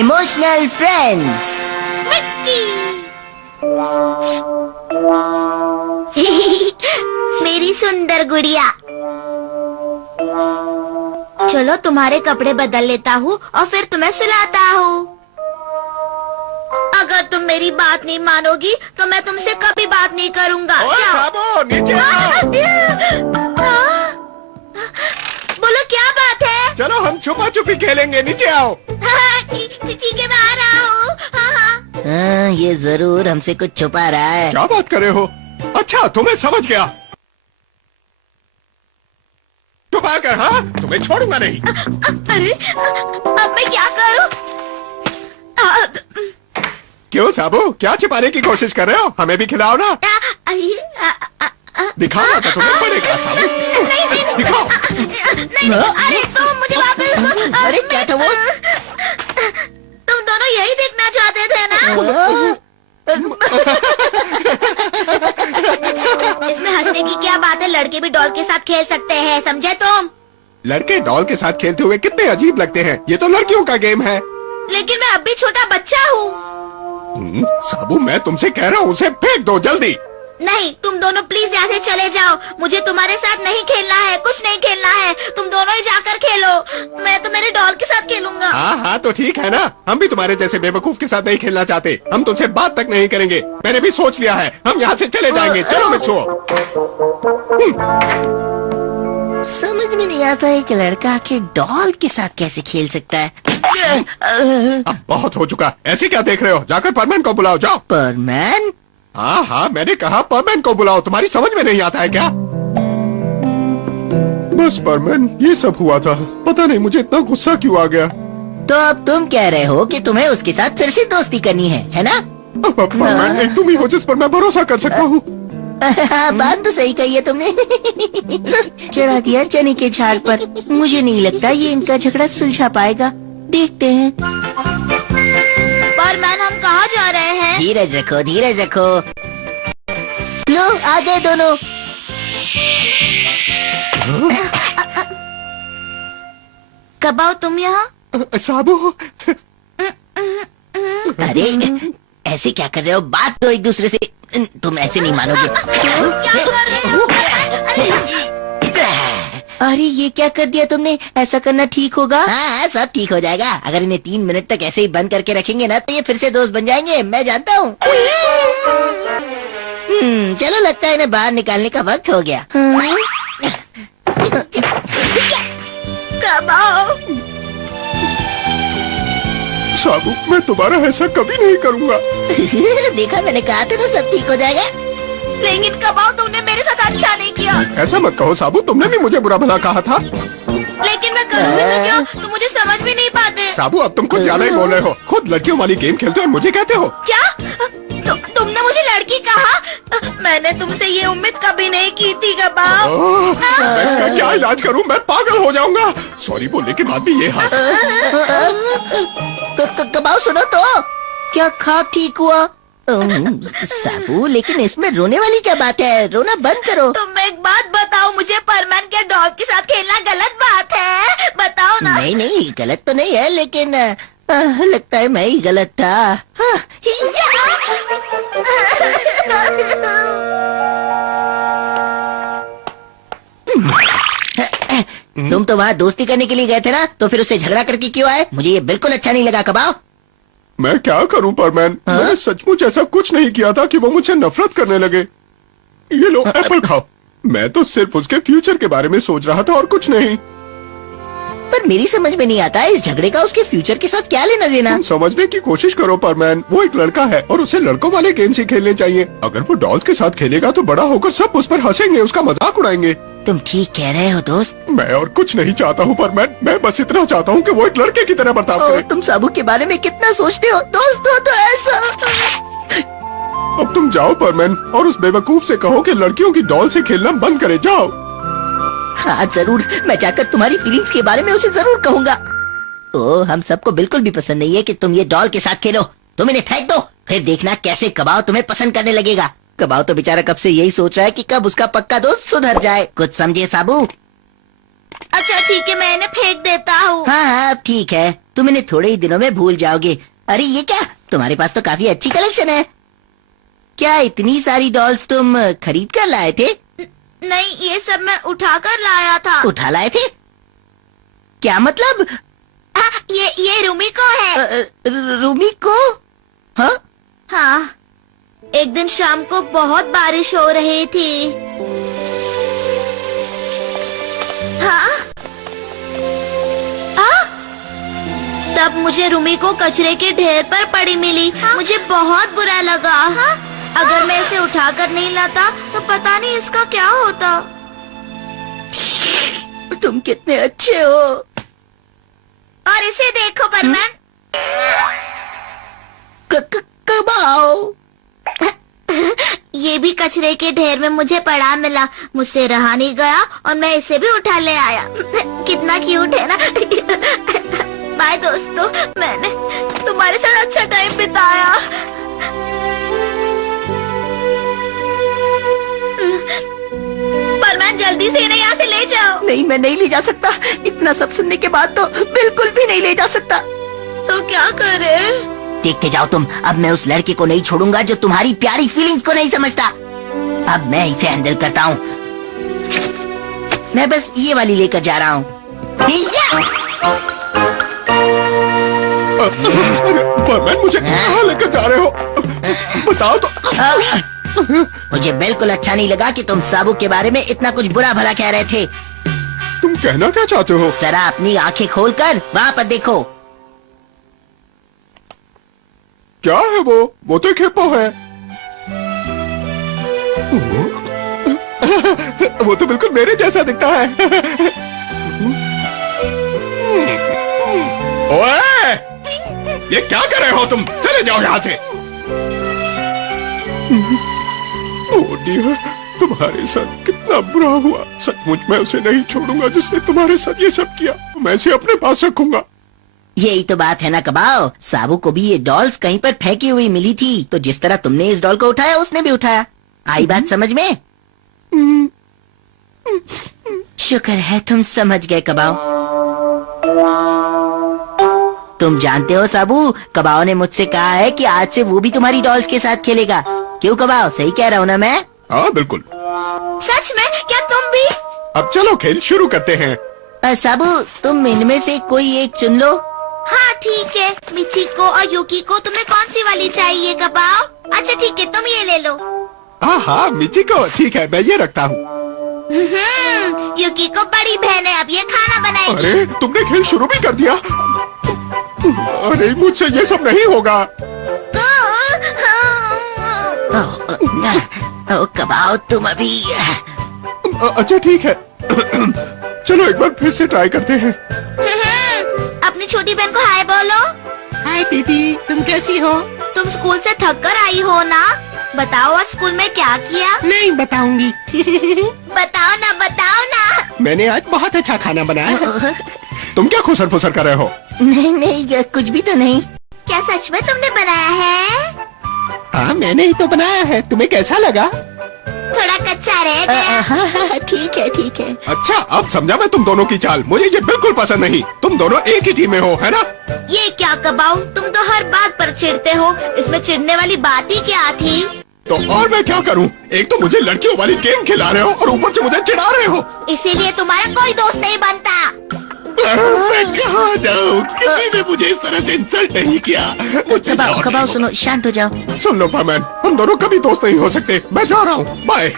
Emotional friends. मेरी सुंदर गुड़िया, चलो तुम्हारे कपड़े बदल लेता हूँ और फिर तुम्हें सुलाता हूँ। अगर तुम मेरी बात नहीं मानोगी तो मैं तुमसे कभी बात नहीं करूँगा। साबू, नीचे आओ। बोलो क्या बात है? चलो हम छुपा छुपी खेलेंगे, नीचे आओ। ठीक है, मैं आ रहा हूँ। हाँ, ये जरूर हमसे कुछ छुपा रहा है। क्या बात कर रहे हो? अच्छा, तुम्हें समझ गया। छुपा कर, हाँ, तुम्हें छोड़ूंगा नहीं। अरे, अब मैं क्या करूँ? क्यों साबू, क्या छिपाने की कोशिश कर रहे हो? हमें भी खिलाओ ना। दिखाओ ना, तो तुम्हें पड़ेगा साबू। दिखाओ। नहीं, अरे तुम मुझे वापस दो। अरे क्या था वो? तुम दोनों यही देखना चाहते थे ना? इसमें हंसने की क्या बात है? लड़के भी डॉल के साथ खेल सकते हैं, समझे तुम? लड़के डॉल के साथ खेलते हुए कितने अजीब लगते हैं। ये तो लड़कियों का गेम है। लेकिन मैं अब भी छोटा बच्चा हूँ। साबू, मैं तुमसे कह रहा हूँ, उसे फेंक दो जल्दी। नहीं, तुम दोनों प्लीज यहाँ से चले जाओ। मुझे तुम्हारे साथ नहीं खेलना है, कुछ नहीं खेलना है। तुम दोनों ही जाकर खेलो। मैं तो मेरे डॉल के साथ खेलूंगा। हाँ हाँ, तो ठीक है ना। हम भी तुम्हारे जैसे बेवकूफ के साथ नहीं खेलना चाहते। हम तुमसे बात तक नहीं करेंगे। मैंने भी सोच लिया है, हम यहाँ से चले जाएंगे। चलो मिच्छुओ। समझ में नहीं आता है कि लड़का के डॉल के साथ कैसे खेल सकता है। अब बहुत हो चुका। ऐसे क्या देख रहे हो? जाकर परमैन को बुलाओ, जाओ। परमैन? हाँ हाँ, मैंने कहा परमैन को बुलाओ। तुम्हारी समझ में नहीं आता है क्या? बस परमैन, ये सब हुआ था। पता नहीं मुझे इतना गुस्सा क्यों आ गया। तो अब तुम कह रहे हो कि तुम्हें उसके साथ फिर से दोस्ती करनी है ना? अब परमैन, एक तुम ही हो जिस पर मैं भरोसा कर सकता हूँ। बात तो सही कही है तुमने। चढ़ा दिया चने के झाड़ पर। मुझे नहीं लगता ये इनका झगड़ा सुलझा पाएगा। देखते हैं। परमैन, हम कहाँ जा रहे हैं? धीरज रखो, धीरज रखो। लो, आ गए दोनों। कब आओ तुम यहाँ? साबू, अरे ऐसे क्या कर रहे हो? बात तो एक दूसरे से। तुम ऐसे नहीं मानोगे। क्या कर रहे हो? अरे ये क्या कर दिया तुमने? ऐसा करना ठीक होगा? हाँ, सब ठीक हो जाएगा। अगर इन्हें 3 मिनट तक ऐसे ही बंद करके रखेंगे ना तो ये फिर से दोस्त बन जाएंगे। मैं जानता हूँ। चलो, लगता है इन्हें बाहर निकालने का वक्त हो गया। कब आओ? साबू, मैं दोबारा ऐसा कभी नहीं करूँगा। देखा, मैंने कहा था ना, सब ठीक हो जाएगा। लेकिन कब आओ, तुमने मेरे साथ अच्छा नहीं किया। ऐसा मत कहो साबू, तुमने भी मुझे बुरा भला कहा था। लेकिन मैं करूँगी तो क्या? तुम मुझे समझ भी नहीं पाते। साबू, अब तुम कुछ ज्यादा ही बोल रहे हो। खुद लड़कियों वाली गेम खेलते हो और मुझे कहते हो। क्या? तुमने मुझे लड़की कहा? मैंने तुमसे ये उम्मीद कभी नहीं की थी कबाब। मैं इसका क्या इलाज करूं? मैं पागल हो जाऊंगा। सॉरी बोलने के बाद भी ये हाल। कबाऊ, सुनो तो, क्या खाक ठीक हुआ? साबू, लेकिन इसमें रोने वाली क्या बात है? रोना बंद करो। तुम एक बात बताओ, मुझे परमैन के डॉग के साथ खेलना गलत बात है? बताओ ना। नहीं नहीं, गलत तो नहीं है, लेकिन लगता है मैं ही गलत था। हाँ, तुम तो वहाँ दोस्ती करने के लिए गए थे ना, तो फिर उससे झगड़ा करके क्यों आए? मुझे ये बिल्कुल अच्छा नहीं लगा। कबाओ, मैं क्या करूं परमैन? मैंने सचमुच ऐसा कुछ नहीं किया था कि वो मुझसे नफरत करने लगे। ये लो, एप्पल खाओ। मैं तो सिर्फ उसके फ्यूचर के बारे में सोच रहा था और कुछ नहीं। पर मेरी समझ में नहीं आता है, इस झगड़े का उसके फ्यूचर के साथ क्या लेना देना? तुम समझने की कोशिश करो परमैन। वो एक लड़का है और उसे लड़कों वाले गेम्स ही खेलने चाहिए। अगर वो डॉल्स के साथ खेलेगा तो बड़ा होकर सब उस पर हंसेंगे, उसका मजाक उड़ाएंगे। तुम ठीक कह रहे हो दोस्त। मैं और कुछ नहीं चाहता हूँ परमैन। मैं बस इतना चाहता हूँ कि वो एक लड़के की तरह बर्ताव करे। तुम साबू के बारे में कितना सोचते हो? दोस्त हो तो ऐसा। अब तुम जाओ परमैन और उस बेवकूफ से कहो कि लड़कियों की डॉल से खेलना बंद करे। जाओ। हाँ जरूर, मैं जाकर तुम्हारी फीलिंग्स के बारे में उसे जरूर कहूँगा। तो हम सबको बिल्कुल भी पसंद नहीं है कि तुम ये डॉल के साथ खेलो। तुम इन्हें फेंक दो, फिर देखना कैसे कबाओ तुम्हें पसंद करने लगेगा। कबाओ तो बेचारा कब से यही सोच रहा है कि कब उसका पक्का दोस्त सुधर जाए। कुछ समझे साबू? अच्छा ठीक है, मैं इन्हें फेंक देता हूँ। हाँ हाँ, अब ठीक है। तुम इन्हें थोड़े ही दिनों में भूल जाओगे। अरे ये क्या, तुम्हारे पास तो काफी अच्छी कलेक्शन है। क्या इतनी सारी डॉल्स तुम खरीद कर लाए थे? नहीं, ये सब मैं उठा कर लाया था। उठा लाए थे? क्या मतलब? हाँ, ये रूमी को है। रूमी को? हाँ? हाँ, एक दिन शाम को बहुत बारिश हो रही थी। हाँ? हाँ? तब मुझे रूमी को कचरे के ढेर पर पड़ी मिली। मुझे बहुत बुरा लगा। अगर मैं इसे उठा कर नहीं लाता तो पता नहीं इसका क्या होता। तुम कितने अच्छे हो। और इसे देखो परमान। कब आओ? ये भी कचरे के ढेर में मुझे पड़ा मिला। मुझसे रहा नहीं गया और मैं इसे भी उठा ले आया। कितना क्यूट है ना। बाय दोस्तों, मैंने तुम्हारे साथ अच्छा टाइम बिताया। परमान, जल्दी से इन्हें यहाँ से ले जाओ। नहीं, मैं नहीं ले जा सकता। इतना सब सुनने के बाद तो बिल्कुल भी नहीं ले जा सकता। तो क्या करे? देखते जाओ तुम। अब मैं उस लड़के को नहीं छोड़ूंगा जो तुम्हारी प्यारी फीलिंग्स को नहीं समझता। अब मैं इसे हैंडल करता हूँ। मैं बस ये वाली लेकर जा रहा हूँ। परमैन, मुझे कहाँ लेकर जा रहे हो? बताओ तो। मुझे बिल्कुल अच्छा नहीं लगा कि तुम साबू के बारे में इतना कुछ बुरा भला कह रहे थे। तुम कहना क्या चाहते हो? जरा अपनी आंखें खोलकर वहाँ पर देखो। क्या है वो तो एक हिप्पो है। वो तो बिल्कुल मेरे जैसा दिखता है। ओए! ये क्या कर रहे हो तुम? चले जाओ यहाँ से। ओह डियर, तुम्हारे साथ कितना बुरा हुआ। सचमुच मैं उसे नहीं छोड़ूंगा जिसने तुम्हारे साथ ये सब किया। मैं इसे अपने पास रखूंगा। यही तो बात है ना कबाओ। साबू को भी ये डॉल्स कहीं पर फेंकी हुई मिली थी, तो जिस तरह तुमने इस डॉल को उठाया उसने भी उठाया। आई बात समझ में? शुक्र है तुम समझ गए कबाओ। तुम जानते हो साबू, कबाओ ने मुझसे कहा है कि आज से वो भी तुम्हारी डॉल्स के साथ खेलेगा। क्यों कबाओ, सही कह रहा हूँ ना मैं? हाँ बिल्कुल। सच में? क्या तुम भी? अब चलो खेल शुरू करते हैं। साबू, तुम इनमें से कोई एक चुन लो। हाँ ठीक है। मिचिको और युकी को तुम्हें कौन सी वाली चाहिए कबाओ? अच्छा ठीक है, तुम ये ले लो। हाँ मिचिको, ठीक है, मैं ये रखता हूँ। युकी को बड़ी बहन है, अब ये खाना बनाएगी। अरे तुमने खेल शुरू भी कर दिया। अरे मुझसे ये सब नहीं होगा। ओ कबाओ, तुम अभी। अच्छा ठीक है। चलो एक बार फिर से ट्राई करते हैं। अपनी छोटी बहन को हाय बोलो। हाय दीदी, तुम कैसी हो? तुम स्कूल से थक कर आई हो ना? बताओ आज स्कूल में क्या किया? नहीं बताऊंगी। बताओ ना, बताओ ना। मैंने आज बहुत अच्छा खाना बनाया है। तुम क्या खुसर फुसर कर रहे हो? नहीं नहीं, कुछ भी तो नहीं। क्या सच में तुमने बनाया है? हाँ मैंने ही तो बनाया है। तुम्हें कैसा लगा? थोड़ा कच्चा रह गया। हाँ, ठीक है ठीक है। अच्छा अब समझा मैं तुम दोनों की चाल। मुझे ये बिल्कुल पसंद नहीं। तुम दोनों एक ही टीम में हो, है ना? ये क्या कबाऊ, तुम तो हर बात पर चिढ़ते हो। इसमें चिढ़ने वाली बात ही क्या थी? तो और मैं क्या करूं? एक तो मुझे लड़कियों वाली गेम खिला रहे हो और ऊपर से मुझे चिढ़ा रहे हो। इसीलिए तुम्हारा कोई दोस्त नहीं बनता। मैं कहाँ जाऊँ? किसी ने मुझे इस तरह से इंसल्ट नहीं किया। मुझे कबाओ लौटने कबाओ, दो। सुनो, शांत हो जाओ। सुन लो परमैन, हम दोनों कभी दोस्त नहीं हो सकते। मैं जा रहा हूँ, बाय।